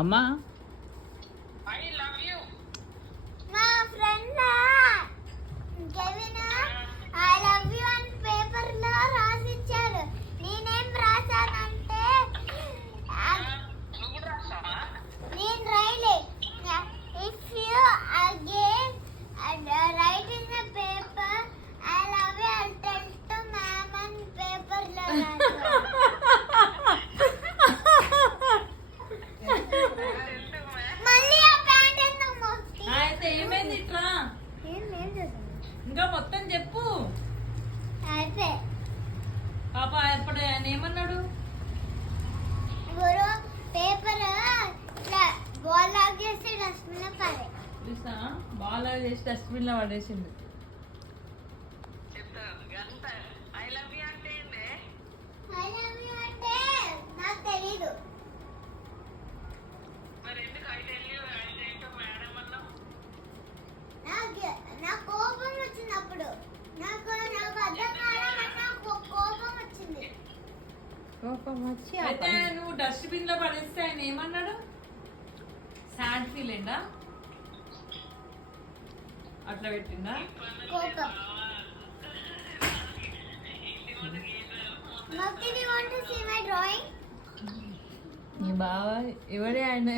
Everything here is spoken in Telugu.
అమ్మా మా friend Kevin I love you అని పేపర్ లో రాసిచ్చాడు. నేనేం రాశానంటే నేను రాయలే. If you again write in the paper I love you I tell to ma'am అని పేపర్ లో రాశాను. మళ్ళీ ఆ ప్యాంట్ ఎందుకు మోస్తి? అయితే ఏమైంది ఇట్రా ఇంకా మొత్తం చెప్పు. అయితే పాప ఎప్పుడు ఆయన ఏమన్నాడు? గురు పేపర్ ఇట్లా బాల్ లాగేసి డస్ట్బిన్ లో పడే. చూసా బాగా చేసి డస్ట్బిన్ లో పడేసింది. ఐ లవ్ యూ అంటే నాకు తెలీదు. నాకు కోపం వచ్చినప్పుడు నాకు అర్థం కాలేదు. నాకు కోపం వచ్చింది. అయితే నువ్వు డస్ట్బిన్ లో పడేస్తే ఆయన ఏమన్నాడు? సాడ్ ఫీల్ అయిందా? అట్లా పెట్టిందా? కోపం. Mukti, do you want to see my drawing? నీ బావ ఎవడే ఆయన?